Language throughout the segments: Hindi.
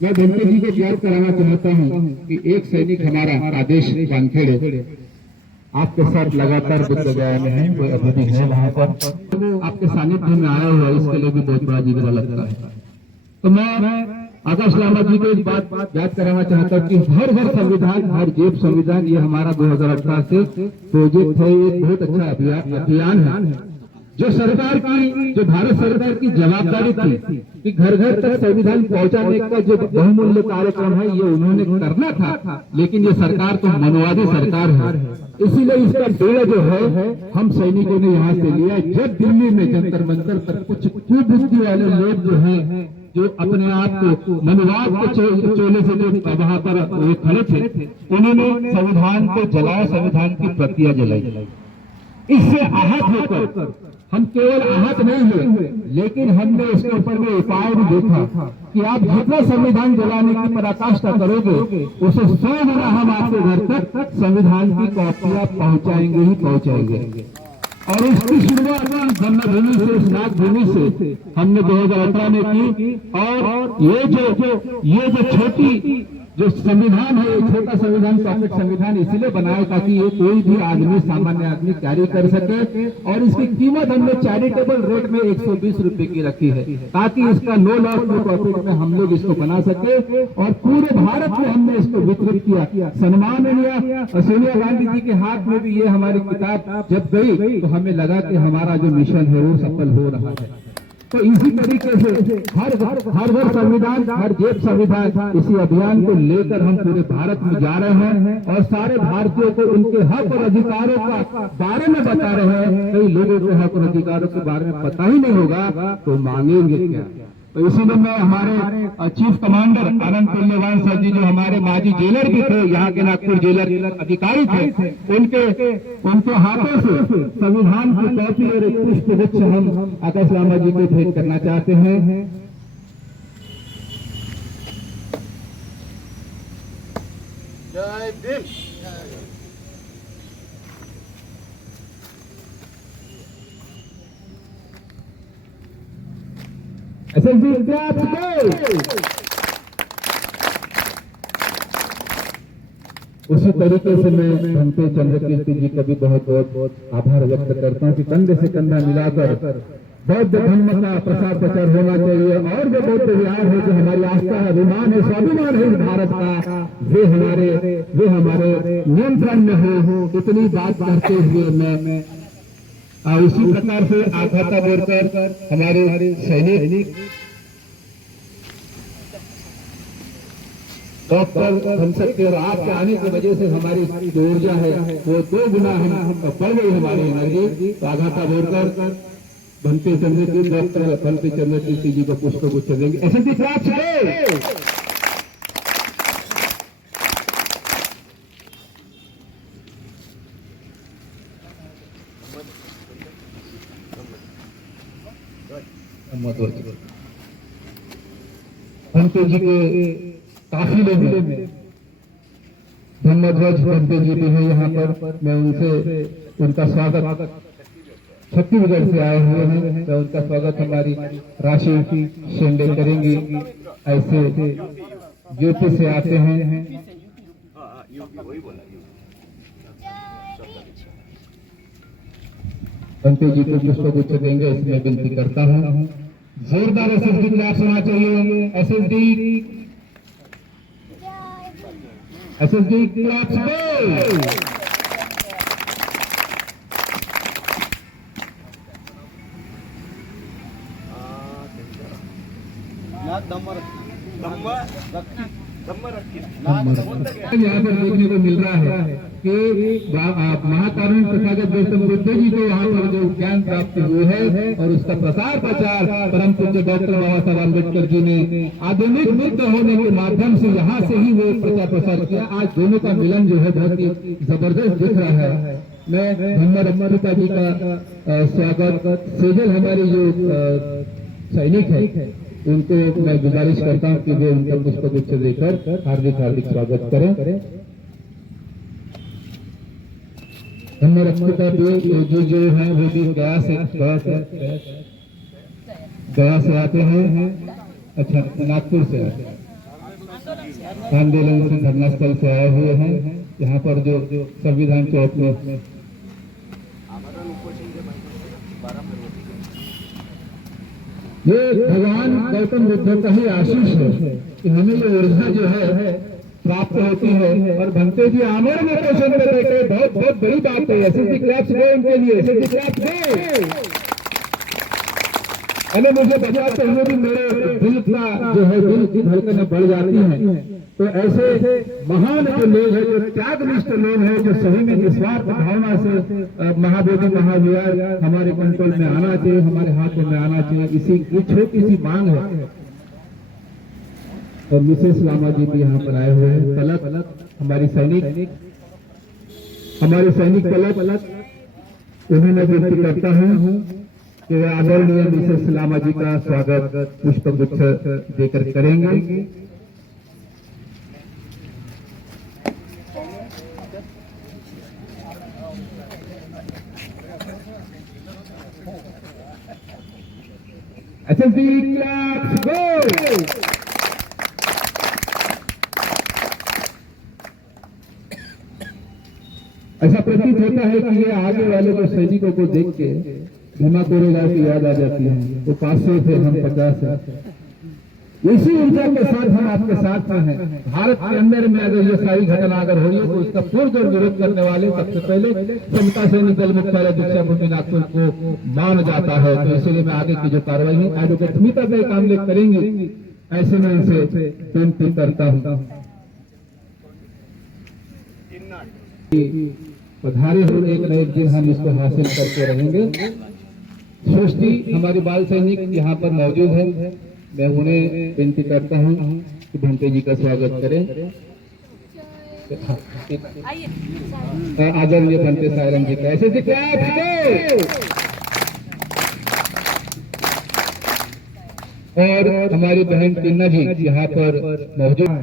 मैं भंते जी को याद कराना चाहता हूँ कि एक सैनिक हमारा आदेश वानखेड़े आपके साथ लगातार बुद्ध गया में है, वो अभी भी है वहां पर, तो आपके सानिध्य में आया हुआ, इसके लिए भी बहुत बड़ा जिगरा लगता है। तो मैं आकाश लामा जी को एक बात याद कराना चाहता हूँ कि हर घर संविधान, हर जेब संविधान, ये हमारा 2018 से प्रोजेक्ट है, एक बहुत अच्छा अभियान है जो सरकार की, जो भारत सरकार की जवाबदारी थी कि घर घर तक संविधान पहुंचाने का जो बहुमूल्य कार्यक्रम है ये उन्होंने करना था, लेकिन ये सरकार तो मनवादी सरकार है, इसीलिए इसका बेड़ा जो है हम सैनिकों ने यहाँ से लिया। जब दिल्ली में जंतर मंतर तक कुछ कुबुद्धि वाले लोग जो हैं, जो अपने आप को मनवाद के चोले से जो वहां पर खड़े थे, उन्होंने संविधान को जलाया, संविधान की प्रतियां जलाई। इससे आहत होकर हम केवल आहत नहीं हुए, लेकिन हमने इसके ऊपर में उपाय भी देखा कि आप जितना संविधान जलाने की पराकाष्ठा करोगे, उसे 100 गुना हम आपके घर तक संविधान की कॉपियां पहुंचाएंगे ही पहुंचाएंगे। और इसकी शुरुआत जन्मभूमि से, नागभूमि से हमने 2018 में की। और ये जो छोटी जो संविधान है, ये छोटा संविधान, पॉकेट संविधान इसलिए बनाया ताकि ये कोई भी आदमी, सामान्य आदमी कैरी कर सके। और इसकी कीमत हमने चैरिटेबल रेट में 120 रुपए की रखी है, ताकि इसका नो लॉस नो प्रॉफिट में हम लोग इसको बना सके। और पूरे भारत में हमने इसको वितरित किया। सम्माननीय सोनिया गांधी जी के हाथ में भी ये हमारी किताब जब गई तो हमें लगा कि हमारा जो मिशन है वो सफल हो रहा है। तो इसी तरीके से हर घर संविधान, हर जेब संविधान, इसी अभियान को लेकर हम पूरे भारत में जा रहे हैं और सारे भारतीयों को उनके हक और अधिकारों का बारे में बता रहे हैं। कई लोगों को हक और अधिकारों के बारे में पता ही नहीं होगा तो मांगेंगे क्या। तो इसीलिए मैं हमारे चीफ कमांडर आनंद तुल्यवान सर जी, जो हमारे माजी जेलर भी थे, यहाँ के नागपुर जेलर अधिकारी थे, उनके हाथों से संविधान की कॉपी और एक पुष्प गुच्छ हम आकाश लामा जी को भेंट करना चाहते हैं। जय भीम। SSG उसी तरीके से मैं भंते चंद्रकीर्ति जी का भी बहुत बहुत आभार व्यक्त करता हूँ कि कंधे से कंधा मिलाकर बौद्ध धर्म का प्रसार प्रचार होना चाहिए। और जो बौद्ध विहार है, जो हमारी आस्था है, अभिमान है, स्वाभिमान है इस भारत का, वे हमारे नियंत्रण में हो। इतनी बात करते हुए मैं उसी प्रकार से आघाता बोलकर हमारे सैनिक डॉक्टर हम सकते, और आपके आने की वजह से हमारी जो ऊर्जा है वो 2 गुना हम बढ़ गई, हमारी एनर्जी। तो आघाता बोलकर भंते चंद्रकीर्ति, डॉक्टर भंते चंद्रकीर्ति जी को पुष्प गुच्छ देंगे। SSG क्लास भंते जी के काफिले में धम्मध्वज भंते जी भी हैं यहाँ पर। मैं उनका स्वागत, छत्तीसगढ़ से आए हुए हैं, तो उनका स्वागत हमारी राशि शेंडे करेंगी। ऐसे यूपी से आते हैं। भंते जी को पुष्प गुच्छ देंगे, इसमें विनती करता हूँ। जोरदार SSG क्लास होना चाहिए। SSG क्लास यहाँ पर देखने को मिल रहा है कि महाकारुण्य प्रसाद गौतम बुद्ध जी को यहाँ पर जो ज्ञान प्राप्त हुए है और उसका प्रसार प्रचार परम पूज्य डॉक्टर बाबा साहब अम्बेडकर जी ने आधुनिक बुद्ध होने के माध्यम से यहाँ से ही वो प्रचार प्रसार किया। आज दोनों का मिलन जो है बहुत ही जबरदस्त दिख रहा है। मैं धम्मर अमृता जी का स्वागत, सेजल हमारी जो सैनिक है उनको मैं गुजारिश करता हूँ कि वे उनका पुष्प गुच्छ देकर हार्दिक स्वागत करें। हमारे अमृता जो है वो भी गया से आते हैं। अच्छा, नागपुर से आते हैं। आंदोलन से धरना स्थल से आए हुए हैं। यहाँ पर जो संविधान चौक में ये भगवान गौतम बुद्ध का ही आशीष है कि हमें ये ऊर्जा जो है प्राप्त होती है। और भंते जी आमर में क्वेश्चन पे बैठे, बहुत बहुत बड़ी बात है। एसएसजी क्लब्स गए उनके लिए, एसएसजी क्लब्स गए। अरे मुझे बजाते हुए भी मेरे दिल का जो है दिल की धड़कनें बढ़ जाती हैं। तो ऐसे महान जो लोग हैं, जो त्यागनिष्ठ लोग हैं, जो सही में निस्वार्थ भावना से महाबोधि महाविहार हमारे कंट्रोल में आना चाहिए, हमारे हाथों में आना चाहिए, इसी की छोटी सी मांग है। और मिसेस लामा जी भी यहाँ पर आए हुए हैं। पलक हमारी सैनिक पलक उन्होंने विनती करता हूँ कि आदरणीय मिसेस लामा जी का स्वागत पुष्पगुच्छ देकर करेंगे। एसएसजी क्लब्स गो। ऐसा प्रतीत होता है कि ये आगे वाले जो सैनिकों को देख के भीमा कोरेगांव की याद आ जाती है। वो 500 थे, हम 50 हैं। इसी ऊर्जा के साथ हम आपके साथ में हैं। भारत के अंदर में अगर ये सारी घटना अगर हो रही है तो उसका पूर्ण विरोध करने वाले सबसे पहले समता सैनिक दल मुख्यालय दीक्षा भूमि नागपुर को मान जाता है। तो इसलिए मैं आगे की जो कार्रवाई है एडवोकेट स्मिता भाई काम करेंगे, ऐसे में इनसे विनती करता हूँ। पधारे हो, एक न एक दिन हम इसको हासिल करते रहेंगे। सृष्टि हमारी बाल सैनिक यहाँ पर मौजूद है। मैं उन्हें विनती करता हूँ कि भंते जी का स्वागत करें। आदरणीय भंते सायरंग जी का ऐसे और हमारी बहन टिन्ना जी यहाँ पर मौजूद है,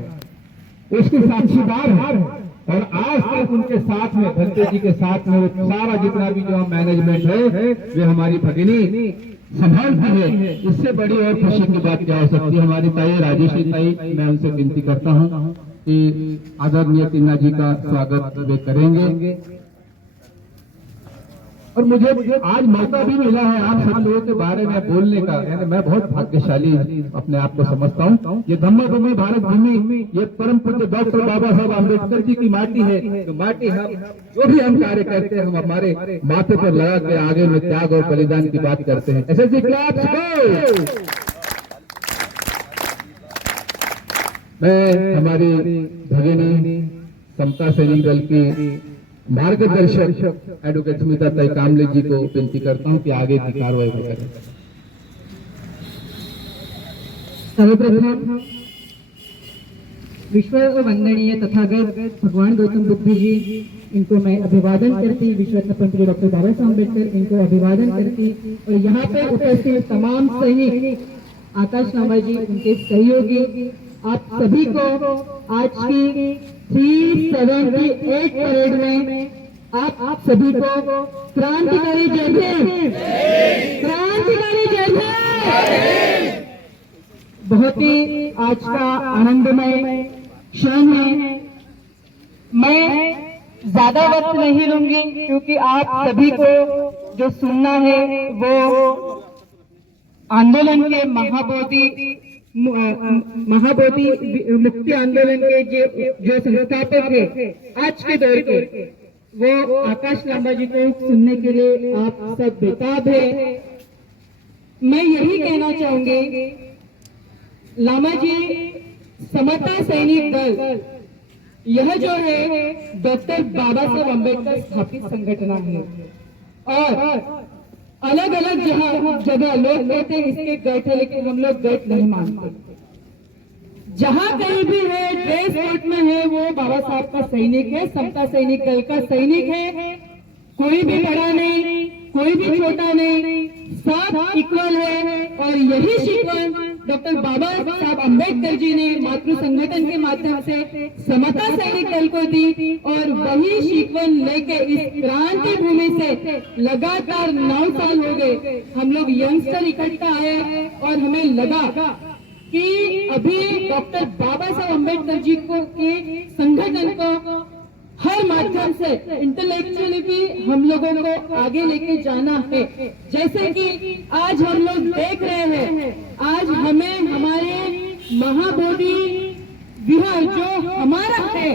उसकी साक्षीदार है। और आज तक उनके साथ में भंते जी के साथ में सारा जितना भी जो मैनेजमेंट है वे हमारी भगिनी संभालती है। इससे बड़ी और खुशी की बात क्या हो सकती है। हमारी ताई राजेश्वरी ताई, मैं उनसे विनती करता हूं कि आदरणीय टिन्ना जी का स्वागत वे करेंगे। और मुझे आज मौका भी मिला है आप सब लोगों के बारे में बोलने का, यानी मैं बहुत भाग्यशाली अपने आप को समझता हूँ। ये धम्म भूमि भारत भूमि ये परम पूज्य डॉक्टर बाबा साहब अम्बेडकर जी की माटी है। तो माटी हम जो भी हम कार्य करते हैं हम हमारे माथे पर लगा के आगे में त्याग और बलिदान की बात करते हैं। एसएसजी क्लब्स गो। मैं हमारी भगिनी समता सैनिक दल की मार्गदर्शक एडवोकेट स्मिता ताई कामले जी को विनती करता हूं कि आगे की कार्रवाई करें। सर्वप्रथम विश्व वंदनीय तथागत भगवान गौतम बुद्ध जी, इनको मैं अभिवादन करती। विश्व रत्न पंडित डॉक्टर बाबा साहब अम्बेडकर, इनको अभिवादन करती। और यहाँ पे उपस्थित तमाम सैनिक, आकाश लामा जी, उनके सहयोगी, आप सभी को आज की 378 परेड में आप सभी को क्रांतिकारी जय भीम, क्रांतिकारी जय भीम। बहुत ही आज का आनंदमय क्षण है। मैं ज्यादा वक्त नहीं लूंगी क्योंकि आप सभी को जो सुनना है वो आंदोलन के महाबोधि मुक्ति आंदोलन के जो संस्थापक है आज के दौर के, वो आकाश लामा जी को सुनने के लिए आप सब बेताब है। मैं यही कहना चाहूंगी, लामा जी समता सैनिक दल यह जो है डॉक्टर बाबा साहब अम्बेडकर स्थापित संगठन है। और अलग अलग जगह लोग कहते हैं इसके गठ है, लेकिन हम लोग गठ नहीं मानते। जहां कहीं भी है, ड्रेस कोड में है, वो बाबा साहब का सैनिक है, समता सैनिक दल का सैनिक है। कोई भी बड़ा नहीं, कोई भी छोटा नहीं, सब इक्वल है। और यही शिकवन डॉक्टर बाबा साहब अम्बेडकर जी ने मातृ संगठन के माध्यम से समता सैनिक दल को दी। और वही शिकवन लेके इस क्रांति भूमि से लगातार 9 साल हो गए हम लोग यंगस्टर इकट्ठा आए और हमें लगा कि अभी डॉक्टर बाबा साहब अम्बेडकर जी को के संगठन को हर माध्यम से इंटेलेक्चुअली भी हम लोगों को आगे लेके जाना है। जैसे कि आज हम लोग देख रहे हैं, आज हमें हमारे महाबोधि विहार जो हमारा है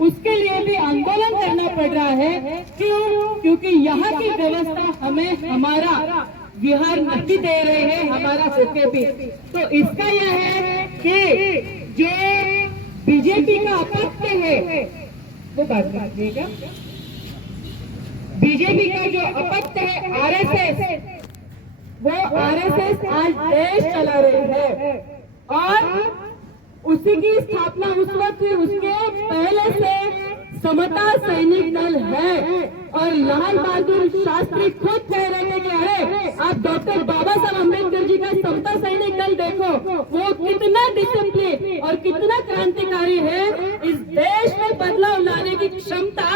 उसके लिए भी आंदोलन करना पड़ रहा है। क्यों? क्योंकि यहाँ की व्यवस्था हमें हमारा विहार नहीं दे रहे हैं, हमारा होके भी। तो इसका यह है कि जो बीजेपी का अपत्य है वो बात कीजिएगा, बीजेपी का जो अपत्य है आरएसएस, वो आरएसएस आज देश चला रही है और उसी की स्थापना उस वक्त उसके पहले से समता सैनिक दल है। और लाल बहादुर शास्त्री खुद कह रहे थे कि अरे आप डॉक्टर बाबा साहब अम्बेडकर जी का समता सैनिक दल देखो, वो कितना डिसिप्लिन और कितना क्रांतिकारी है। इस देश में बदलाव लाने की क्षमता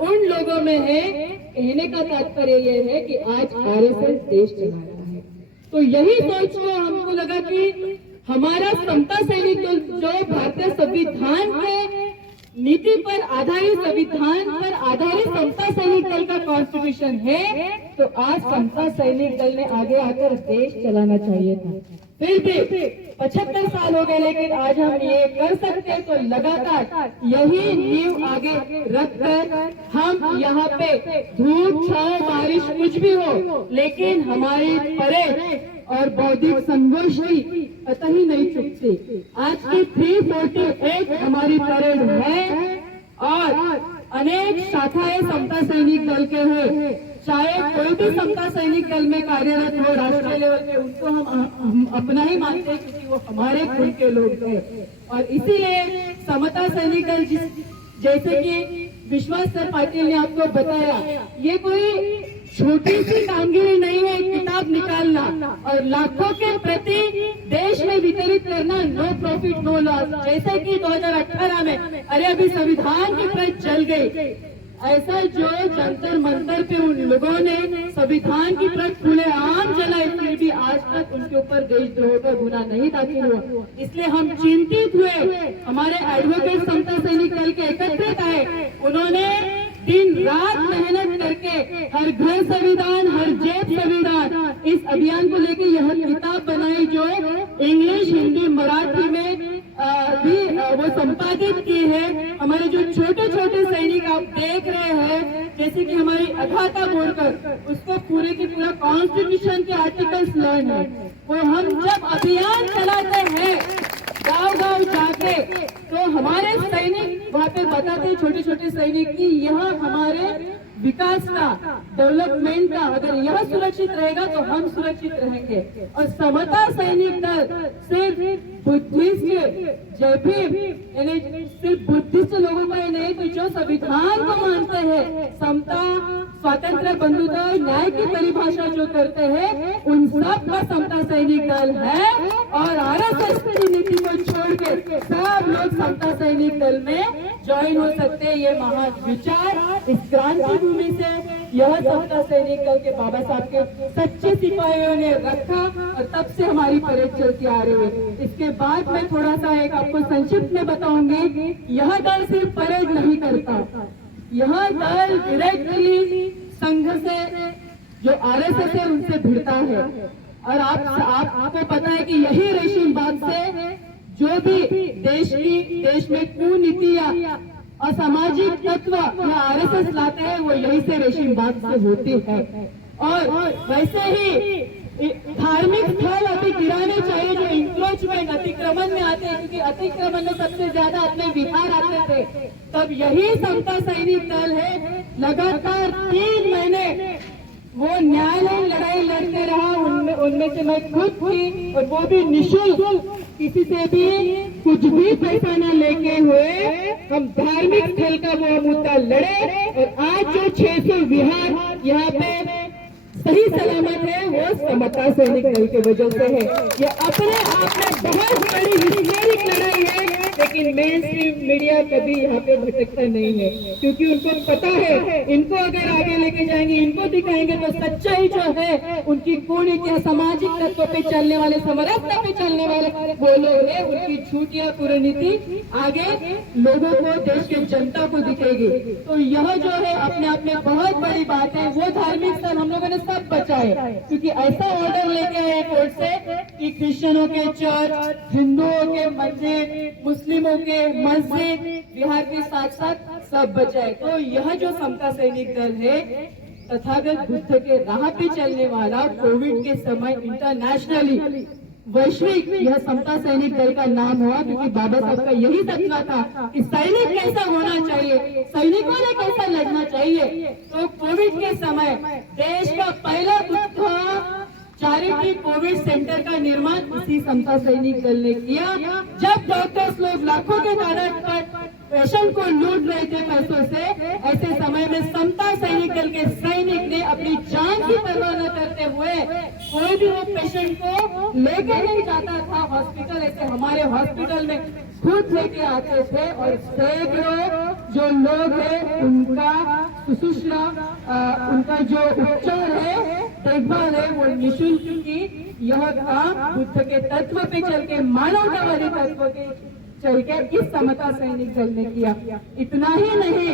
उन लोगों में है। कहने का तात्पर्य यह है कि आज आरएसएस देश चला रहा है। तो यही सोच को हमको लगा कि हमारा समता सैनिक दल जो भारतीय संविधान के नीति पर आधारित, संविधान पर आधारित समता सैनिक दल का कॉन्स्टिट्यूशन है, तो आज समता सैनिक दल ने आगे आकर देश चलाना चाहिए था। फिर भी 75 साल हो गए, लेकिन आज हम ये कर सकते हैं। तो लगातार यही नींव आगे रखकर हम यहाँ पे धूप छाव बारिश कुछ भी हो, लेकिन हमारी परेड और बौद्धिक संगोष्ठी कतई नहीं चुकती। आज की 348 हमारी परेड है और अनेक शाखाएं समता सैनिक दल के हैं। चाहे कोई भी समता सैनिक दल में कार्यरत हो राष्ट्रीय लेवल पे, उनको हम अपना ही मानते हैं क्योंकि वो हमारे खुद के लोग हैं। और इसीलिए समता सैनिक दल जैसे कि विश्वास सर पाटिल ने आपको बताया, ये कोई छोटी सी कामगिरी नहीं है किताब निकालना और लाखों के प्रति देश में वितरित करना, नो प्रॉफिट नो लॉस। जैसे कि 2018 में अरे अभी संविधान की प्रत जल गई, ऐसा जो जंतर मंतर पे उन लोगों ने संविधान की प्रत खुले आम जलाई, फिर भी आज तक उनके ऊपर देशद्रोह का गुना नहीं दाखिल हुआ। इसलिए हम चिंतित हुए। हमारे एडवोकेट समता सैनिक दल के एकत्रित आए, उन्होंने दिन रात मेहनत करके हर घर संविधान हर जेब संविधान इस अभियान को लेकर यह किताब बनाई जो इंग्लिश हिंदी मराठी में भी वो संपादित की है। हमारे जो छोटे छोटे सैनिक आप देख रहे हैं, जैसे कि हमारी अघाता बोलकर, उसको पूरे की पूरा कॉन्स्टिट्यूशन के आर्टिकल्स लर्न है। वो हम जब अभियान चलाते हैं गांव गांव जाके, तो हमारे सैनिक वहाँ पे बताते, छोटे छोटे सैनिक की यह हमारे विकास का, डेवलपमेंट का, अगर यह सुरक्षित रहेगा तो हम सुरक्षित रहेंगे। और समता सैनिक दल सिर्फ बुद्धिस्ट यानी सिर्फ बुद्धिस्ट लोगों का ही नहीं, तो जो संविधान को मानते हैं, समता स्वतंत्र बंधुता और न्याय की परिभाषा जो करते हैं, उन सब का समता सैनिक दल है। और आरएसएस की नीति को छोड़ के सब लोग समता सैनिक दल में ज्वाइन हो सकते हैं। ये महान विचार इस क्रांति भूमि से यह समता सैनिक दल के बाबा साहब के सच्चे सिपाहियों ने रखा और तब से हमारी परेड चलती आ रही है। इसके बाद मैं थोड़ा सा एक आपको संक्षिप्त में बताऊंगी, यह दल सिर्फ परेड नहीं करता, यह दल डायरेक्टली संघ से जो आरएसएस है उनसे भिड़ता है। और आपको पता है कि यही रेशम बाग से जो भी देश में कुनीतियां असामाजिक तत्व या आरएसएस लाते हैं, वो यही से रेशम बाग से होती है। और वैसे ही धार्मिक स्थल अभी गिराने चाहिए जो इंक्रोचमेंट अतिक्रमण में आते हैं, क्योंकि अतिक्रमण में सबसे ज्यादा अपने बिहार आते थे। तब यही समता सैनिक दल है, लगातार 3 महीने वो न्यायालयीन लड़ाई लड़ते रहा। उनमें से मैं खुद थी, और वो भी निःशुल्क, किसी से भी कुछ भी पैसा न लेके हुए हम धार्मिक स्थल का वो मुद्दा लड़े। और आज जो 600 विहार यहाँ पे सही सलामत है, वो समता सैनिक दल की वजह से है। ये अपने आप में बहुत बड़ी हिस्टोरिक लड़ाई है, लेकिन मेन स्ट्रीम मीडिया कभी यहाँ पे भटकता नहीं है, क्योंकि उनको पता है इनको अगर आगे लेके जाएंगे, इनको दिखाएंगे तो सच्चाई जो है उनकी कूटनीति सामाजिक तत्व पे चलने वाले, समरसता पे चलने वाले वो लोग है, उनकी झूठिया कूटनीति आगे लोगों को, देश के जनता को दिखेगी। तो यह जो है अपने आप में बहुत बड़ी बात है। वो धार्मिक स्थल हम लोगों ने सब बचाए, क्योंकि ऐसा ऑर्डर लेके आए कोर्ट से कि क्रिश्चियनों के चर्च, हिंदुओं के मंदिर, मुस्लिमों के मस्जिद बिहार के साथ साथ सब बचाए। तो यह जो समता सैनिक दल है, तथागत बुद्ध के राह पे चलने वाला, कोविड के समय इंटरनेशनली वैश्विक यह समता सैनिक दल का नाम हुआ, क्योंकि बाबा साहब का यही सपना था कि सैनिक कैसा होना चाहिए, सैनिकों ने कैसा लड़ना चाहिए। तो कोविड के समय देश का पहला बुद्ध चैरिटी कोविड सेंटर का निर्माण इसी समता सैनिक दल ने किया। जब डॉक्टर्स लोग लाखों के तादाद पर पेशेंट को लूट रहे थे पैसों से, ऐसे समय में समता सैनिक दल के सैनिक ने अपनी जान की परवाह न करते हुए कोई भी वो पेशेंट को लेके नहीं जाता था हॉस्पिटल, ऐसे हमारे हॉस्पिटल में खुद लेके आते थे और सैकड़ों जो लोग हैं उनका शुश्रूषा, उनका जो उपचार है, देखभाल है, वो निःशुल्क की। यह काम बुद्ध के तत्व पे चल के, मानवतावादी तत्व के चल के इस समता सैनिक दल ने किया। इतना ही नहीं,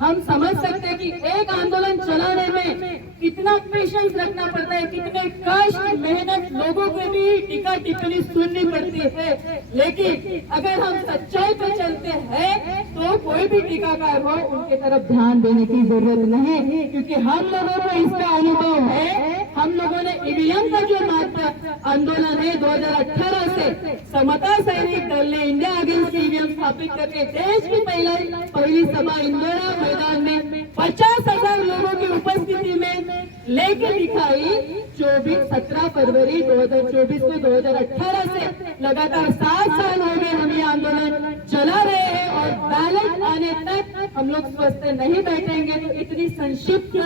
हम समझ सकते हैं कि एक आंदोलन चलाने में कितना पेशेंस रखना पड़ता है, कितने कष्ट, मेहनत, लोगों को भी टीका टिप्पणी सुननी पड़ती है। लेकिन अगर हम सच्चाई पर चलते हैं तो कोई भी टीकाकार हो, उनके तरफ ध्यान देने की जरूरत नहीं, क्योंकि हम लोगों को इसका अनुभव है। हम लोगों ने ईवीएम का जो आंदोलन है 2018 से समता सैनिक दल ने इंडिया अगेंस्ट ईवीएम स्थापित करके देश की पहली सभा इंदौरा मैदान में 50,000 लोगों की उपस्थिति में लेके दिखाई। 17 फरवरी 2024 को 2018 से लगातार 7 साल हो गए हम ये आंदोलन चला रहे हैं, और बैलेंस आने तक हम लोग स्वस्थ नहीं बैठेंगे। तो इतनी संक्षिप्त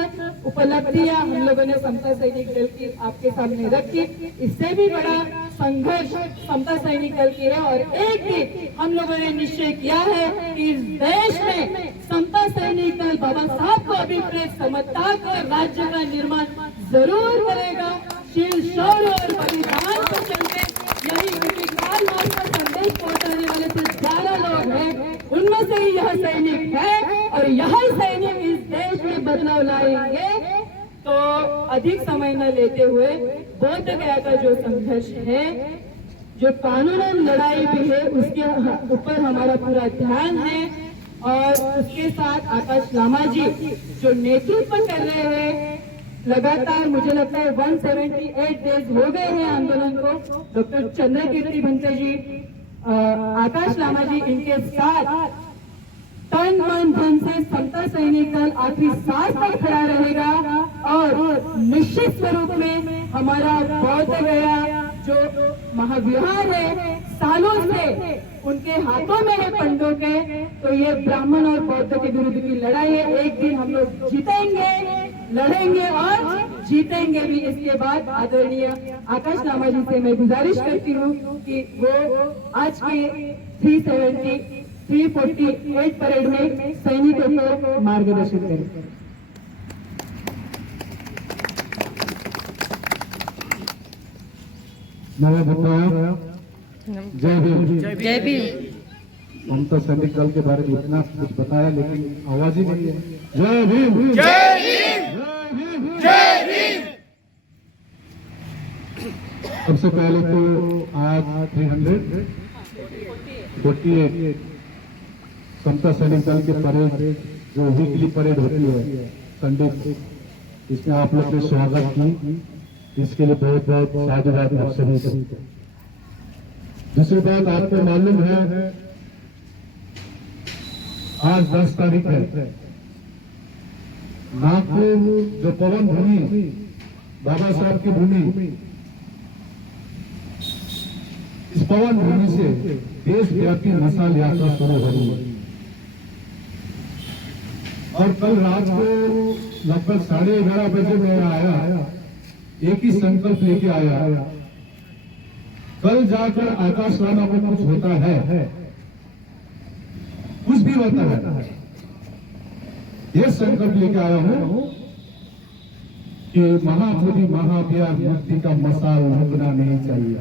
उपलब्धियां हम लोगों ने समता सैनिक दल की आपके सामने रखी। इससे भी बड़ा संघर्ष समता सैनिक दल की है, और एक दिन हम लोगों ने निश्चय किया है कि इस देश में समता सैनिक दल बाबा साहब को अभिप्रेत समता का राज्य का निर्माण जरूर करेगा। शील, शौर्य और बलिदान पर चलते यही उनके कार्ल मार्क्स का संदेश पहुंचाने वाले सिर्फ 12 लोग हैं, उनमें से ही यह सैनिक है, और यही सैनिक इस देश में बदलाव लाएंगे। तो अधिक समय न लेते हुए बोध गया का जो संघर्ष है, जो कानूनन लड़ाई भी है, उसके ऊपर हमारा पूरा ध्यान है। और उसके साथ आकाश लामा जी जो नेतृत्व कर रहे हैं, लगातार मुझे लगता है 178 डेज हो गए हैं आंदोलन को। डॉक्टर चंद्रकीर्ति भंते जी, आकाश लामा जी, इनके साथ तन मन धन से समता सैनिक दल आखिरी सांस तक खड़ा रहेगा। और निश्चित स्वरूप में हमारा बौद्ध गया जो महाविहार है, सालों से उनके हाथों में है पंडों के, तो ये ब्राह्मण और बौद्ध के विरुद्ध की लड़ाई है। एक दिन हम लोग जीतेंगे, लड़ेंगे और जीतेंगे भी। इसके बाद आदरणीय आकाश लामा जी से मैं गुजारिश करती हूँ कि वो आज के 348 परेड में सैनिकों को मार्गदर्शन करें। जय भीम। जय भीम। समता सैनिक दल के बारे में इतना कुछ बताया, लेकिन आवाज ही नहीं है। जय भीम, जय भीम, जय भीम। सबसे पहले तो आज 348 समता सैनिक दल के परेड, जो वीकली परेड होती है संडे को, इसमें आप लोग ने स्वागत की, इसके लिए बहुत बहुत साधुवाद आप सभी को। दूसरी बात, आपको मालूम है आज 10 तारीख है। नागपुर जो पवन भूमि, बाबा साहब की भूमि, इस पवन भूमि से देशव्यापी मशाल यात्रा शुरू हो रही है। और कल रात को लगभग 11:30 बजे मैं आया, एक ही संकल्प लेके आया, कल जाकर आकाश लामा को कुछ होता है कुछ भी होता है, ये संकल्प लेके आया हूं कि महाबोधि महाविहार मूर्ति का मसाल रुकना नहीं चाहिए।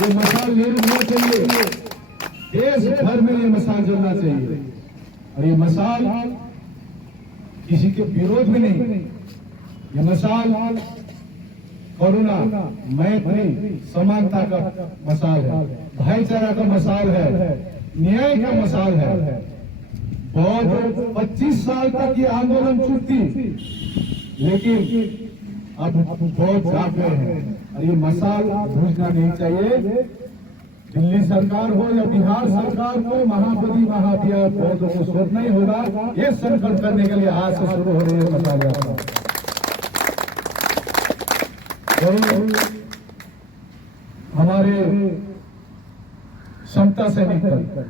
ये मसाल नहीं रुकना चाहिए, देश भर में ये मसाल जलना चाहिए। और ये मसाल किसी के विरोध में नहीं, ये मसाल करुणा, मैत्री, समानता का मसाल है, भाईचारा का मसाल है, न्याय का मसाल है। बहुत 25 साल तक ये आंदोलन चुप थी, लेकिन अब बहुत जाग गए हैं और ये मसाल बुझना नहीं चाहिए। दिल्ली सरकार हो या बिहार सरकार को महाबोधि महाविहार पौधों को छोड़ना ही होगा। ये संकल्प करने के लिए आज से शुरू हो रही है मसाल यात्रा। हमारे समता सैनिक दल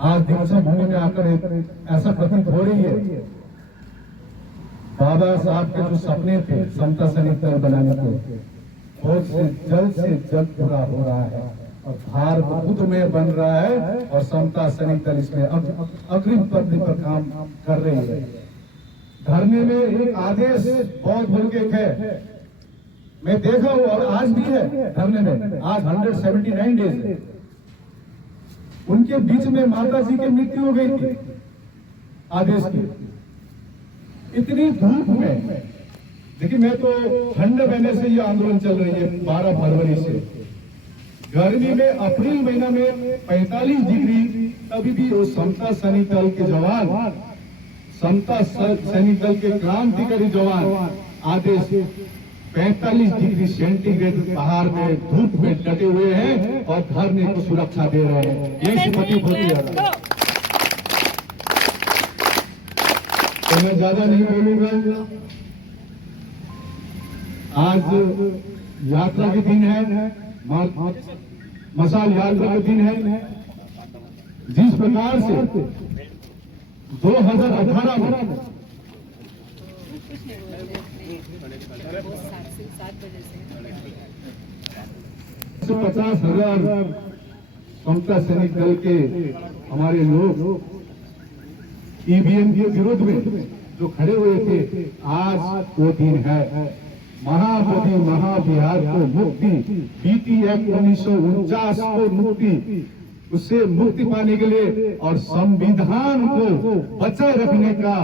आज दिवसा भूमि में आकर ऐसा प्रतीत हो रही है, बाबा साहब के जो सपने थे समता सैनिक दल बनाने के, बहुत से जल्द पूरा हो रहा है और भारत खुद में बन रहा है और समता सैनिक दल इसमें अग्रिम पंक्ति पर काम कर रही है। धरने में एक आदेश बहुत बल के है, मैं देखा हूं और आज भी है धरने में, आज 179 डेज है। उनके बीच में माता जी की मृत्यु हो गई थी आदेश की, इतनी धूप में। देखिए, मैं तो ठंड महीने से ये आंदोलन चल रही है, 12 फरवरी से। गर्मी में अप्रैल महीना में 45 डिग्री, तभी भी वो समता सैनिक दल के जवान, समता सैनिक दल के क्रांतिकारी जवान आदेश 45 डिग्री सेंटीग्रेड बाहर में धूप में डटे हुए हैं और धरने को सुरक्षा दे रहे हैं। ये प्रतीत होती है। तो मैं ज्यादा नहीं बोलूंगा। आज यात्रा के दिन है, मसाल यात्रा के दिन है। जिस प्रकार से 2018 में 50,000 समता सैनिक दल के हमारे लोग ईवीएम के विरोध में जो खड़े हुए थे, आज वो दिन है। महाबोधि महाविहार को मुक्ति, बीटी एक्ट 1949 को मुक्ति, उससे मुक्ति पाने के लिए और संविधान को बचाए रखने का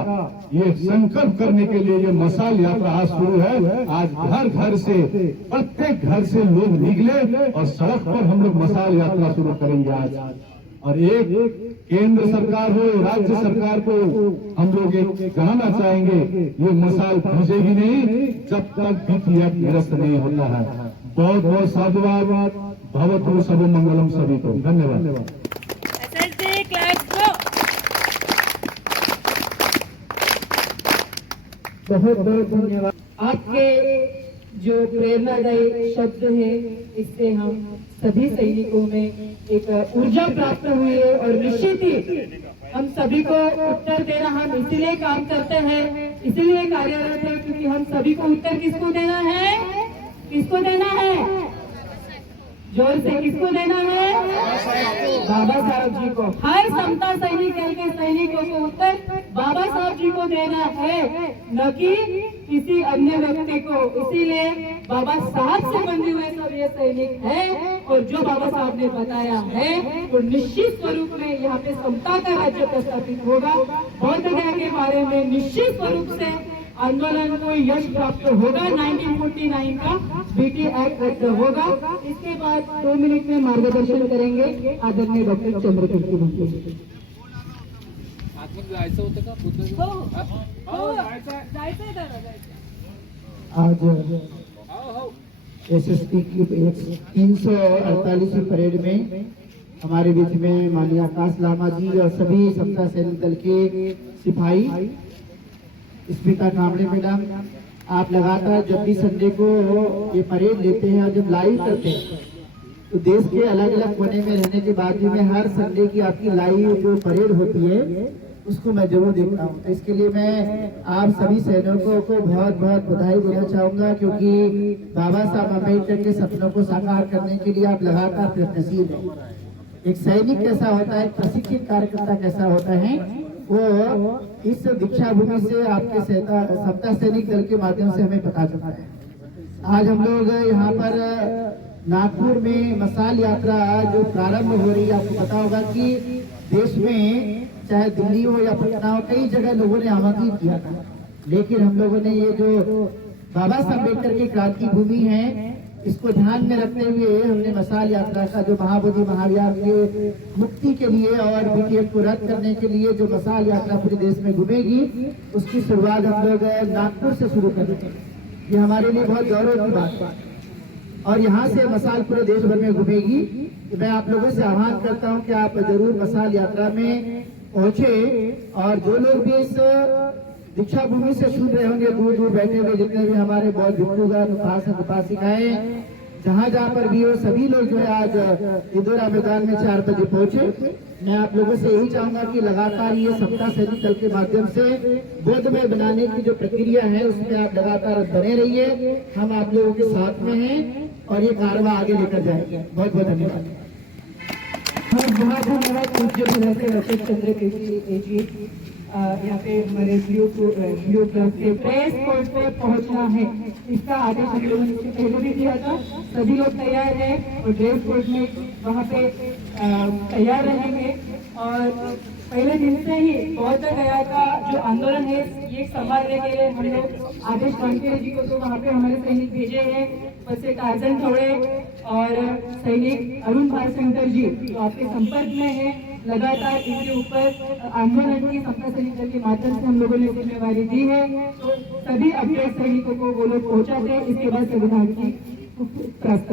ये संकल्प करने के लिए ये मसाल यात्रा आज शुरू है। आज घर घर से, प्रत्येक घर से लोग निकले और सड़क पर हम लोग मसाल यात्रा शुरू करेंगे आज। और एक केंद्र सरकार हो, राज्य सरकार को हम लोग एक कहना चाहेंगे, ये मसाल बुझेगी नहीं जब तक बीटी एक्ट निरस्त नहीं होता है। बहुत बहुत साधुवाद। भवतु सब मंगलम सभी को। धन्यवाद। बहुत बहुत धन्यवाद। आपके जो प्रेरणादायी शब्द है, इससे हम सभी सैनिकों में एक ऊर्जा प्राप्त हुई है और निश्चित ही हम सभी को उत्तर देना, हम इसीलिए काम करते हैं, इसीलिए कार्यरत है, क्योंकि हम सभी को उत्तर किसको देना है? किसको देना है? जोर से किसको देना है? बाबा साहब जी को। हर समता सैनिक दल के सैनिकों को उत्तर बाबा साहब जी को देना है, न कि किसी अन्य व्यक्ति को। इसीलिए बाबा साहब से बंधे हुए सब ये सैनिक है और जो बाबा साहब ने बताया है तो निश्चित स्वरूप में यहाँ पे समता का राज्य प्रस्थापित होगा। बौद्ध गया के बारे में निश्चित स्वरूप से आंदोलन को यश प्राप्त होगा। 1949 का बीटी एक्ट रद्द होगा। इसके बाद 2 मिनट में मार्गदर्शन करेंगे आदरणीय डॉक्टर चंद्रकांत जी। आज एसएसपी की 348वीं परेड में हमारे बीच में माननीय आकाश लामा जी और सभी समता सैनिक दल के सिपाही, स्मिता कामड़े मैडम, आप लगातार जब भी संडे को ये परेड लेते हैं और जब लाइव करते हैं तो देश के अलग अलग कोने में रहने के बाद भी में हर संडे की आपकी लाइव जो परेड होती है उसको मैं जरूर देखता हूँ। तो इसके लिए मैं आप सभी सैनिकों को बहुत बहुत बधाई देना चाहूंगा, क्योंकि बाबा साहब अम्बेडकर के सपनों को साकार करने के लिए आप लगातार प्रयत्नशील हैं। एक सैनिक कैसा होता है, प्रशिक्षित कार्यकर्ता कैसा होता है, वो इस दीक्षा भूमि से आपके सप्ताह सैनिक दल के माध्यम से हमें पता चलता है। आज हम लोग यहाँ पर नागपुर में मसाल यात्रा जो प्रारंभ हो रही है, आपको पता होगा कि देश में चाहे दिल्ली हो या पटना हो, कई जगह लोगों ने आमंत्रित किया था, लेकिन हम लोगों ने ये जो बाबा साहब अम्बेडकर की क्रांति भूमि है, इसको ध्यान में रखते हुए हमने मसाल यात्रा का जो महाबोधि महाविहार के मुक्ति के लिए और बीटीएस को रद्द करने के लिए जो मसाल यात्रा पूरे देश में घूमेगी, उसकी शुरुआत हम लोग नागपुर से शुरू करेंगे। ये हमारे लिए बहुत गौरव की बात है और यहाँ से मसाल पूरे देश भर में घूमेगी। मैं आप लोगों से आह्वान करता हूँ कि आप जरूर मसाल यात्रा में पहुंचे और जो लोग भी इस दीक्षा भूमि से सुन रहे होंगे, दूर दूर बैठे हुए जितने भी हमारे बौद्ध भिक्षुगण उपासक उपासिकाएं जहाँ पर भी हो, सभी लोग जो है आज इंदौरा मैदान में 4 बजे पहुंचे। मैं आप लोगों से यही चाहूंगा कि लगातार ये सप्ताह सैनिक दल के माध्यम से बोधमय बनाने की जो प्रक्रिया है, उसमें आप लगातार बने रहिए। हम आप लोगों के साथ में हैं और ये कारवां आगे लेकर जाएंगे। बहुत बहुत धन्यवाद। बहुत धन्यवाद पूज्य अशोक चंद्र केसरी जी। यहाँ पे हमारे ब्लू क्लब से प्रेस कोर्ट पर पहुंचना है, इसका आदेश हम लोगों ने पहले भी दिया था। सभी लोग तैयार हैं और ड्रेस कोर्ट में वहाँ पे तैयार रहेंगे। और पहले दिन से ही बौद्ध गया का जो आंदोलन है, ये संभालने के लिए हम लोग आदेश वानखेड़े जी को तो वहाँ पे हमारे सैनिक भेजे हैं, बस एक अर्जन थोड़े और सैनिक अरुण भारशंकर जी जो आपके संपर्क में है। लगातार इनके ऊपर आंदोलन की सप्ताह सैनिक दल के माध्यम से हम लोगों ने जिम्मेवारी दी है, तो सभी अपडेट सैनिकों को वो लोग पहुंचाते हैं। इसके बाद संविधान की प्राप्त